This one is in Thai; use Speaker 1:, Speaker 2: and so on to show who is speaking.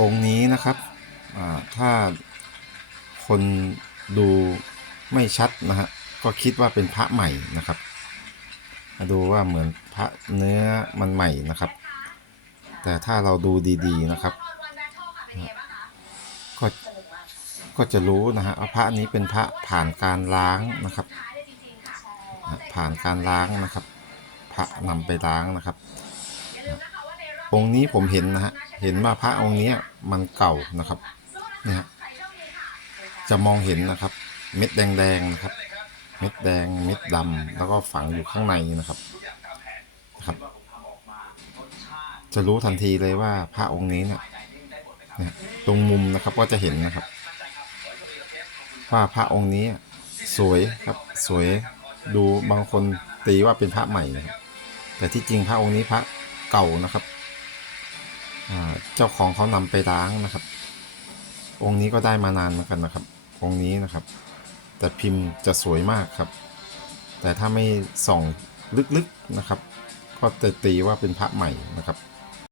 Speaker 1: องค์นี้นะครับถ้าคนดูไม่ชัดนะฮะก็คิดว่าเป็นพระใหม่นะครับมาดูว่าเหมือนพระเนื้อมันใหม่นะครับ แต่ถ้าเราดูดีๆนะครับ ก็ก็จะรู้นะฮะว่าพระนี้เป็นพระผ่านการล้างนะครับ ผ่านการล้างนะครับ พระนำไปล้างนะครับ องค์นี้ผมเห็นนะฮะ เห็นว่าพระองค์นี้มันเก่านะครับเนี่ยฮะจะมองเห็นนะครับ เม็ดแดงๆนะครับ เม็ดแดงเม็ดดำแล้วก็ฝังอยู่ข้างในนะครับนะครับ จะรู้ทันทีเลยว่าพระองค์นี้เนี่ยเนี่ยตรงมุมนะครับก็จะเห็นนะครับ ว่าพระองค์นี้สวยครับสวยดูบางคนตีว่าเป็นพระใหม่นะครับแต่ที่จริงพระองค์นี้พระเก่านะครับ เจ้าของเขานำไปล้างนะครับ องค์นี้ก็ได้มานานเหมือนกันนะครับ องค์นี้นะครับ แต่พิมพ์จะสวยมากครับ แต่ถ้าไม่ส่องลึกๆนะครับ ก็จะตีว่าเป็นพระใหม่นะครับ